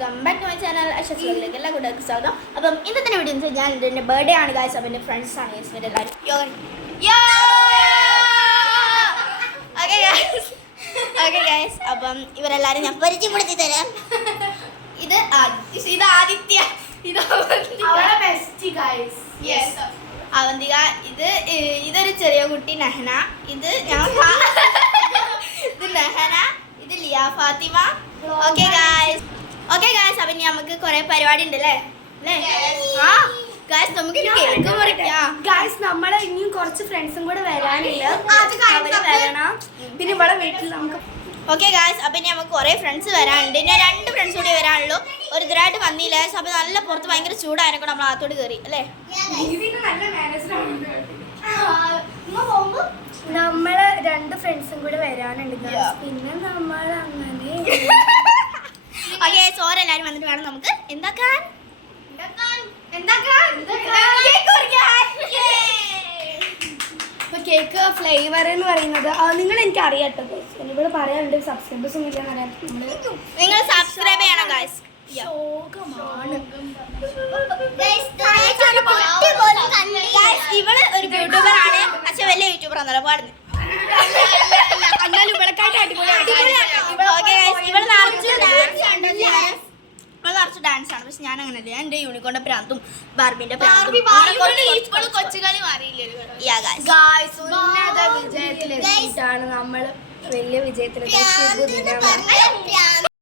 Welcome back to my channel അശ്വസിലേക്ക് എല്ലാ കൂട്ടുകാർക്കും സ്വാഗതം. അപ്പം ഇന്നത്തെ വീഡിയോ എന്ന് വെച്ചാൽ ഞാൻ എൻ്റെ ബർത്ത്ഡേ ആണ് ഗായ്സ്. അപ്പം എൻ്റെ ഫ്രണ്ട്സ് ആണ് ഗൈസ് ഇവരെല്ലാവരും. ഓക്കെ ഗൈസ്, അപ്പം ഇവരെല്ലാവരും ഞാൻ പരിചയപ്പെടുത്തി തരാം. ഇത് ആദിത്യ, ഇത് അവന്തിക, ഇതൊരു ചെറിയ കുട്ടി നഹന, ഇത് ഞാൻ ഇത് നഹന, ഇത് ലിയ ഫാത്തിമ. ഓക്കെ ഗായ്സ്, അപ്പം ഇനി നമുക്ക് കുറെ പരിപാടി ഉണ്ട് അല്ലേ? ഗായ്സ് നമുക്ക് കേക്ക് മുറിക്കാം. ഗായ്സ് നമ്മളെ ഇനിയും കുറച്ച് ഫ്രണ്ട്സും കൂടെ വരാനുണ്ട്, വരണം. പിന്നെ ഇവിടെ വീട്ടിൽ നമുക്ക് ഓക്കെ ഗായ്സ്, അപ്പം ഇനി നമുക്ക് കുറേ ഫ്രണ്ട്സ് വരാനുണ്ട്. ഞാൻ 2 ഫ്രണ്ട്സ് കൂടി വരാനുള്ളൂ. ഒരു ഇതായിട്ട് വന്നില്ല. അപ്പം നല്ല പുറത്ത് ഭയങ്കര ചൂടായതിനെ നമ്മൾ അകത്തോട്ട് കയറി അല്ലേ? നമ്മളെ 2 ഫ്രണ്ട്സും കൂടെ വരാനുണ്ട് ഗായ്സ്. പിന്നെ നമ്മൾ അങ്ങനെ ഓക്കെ സോരെല്ലാരും വന്നിട്ട് വേണം നമുക്ക് എന്താക്കാൻ കേക്ക് ഫ്ലേവർ എന്ന് പറയുന്നത് നിങ്ങൾ എനിക്ക് അറിയാട്ടോ. ഇവിടെ പറയാനുണ്ട് സബ്സ്ക്രൈബേഴ്സ് ഒന്നും ഇല്ല. നിങ്ങൾ സബ്സ്ക്രൈബ് ചെയ്യണം ഗൈസ്. ഇവള് ഒരു യൂട്യൂബർ ആണ്, പക്ഷെ വലിയ യൂട്യൂബർ ആണല്ലോ പാടുന്നത്. ഇവള് നിറച്ച് ഡാൻസ് ആണ്, പക്ഷെ ഞാൻ അങ്ങനെയല്ല. ഞാൻ എന്റെ യൂണിക്കോണിന്റെ പ്രാന്തും ബാർബിന്റെ വിജയത്തിലെത്തിയിട്ടാണ് നമ്മൾ വലിയ വിജയത്തിലെത്തി.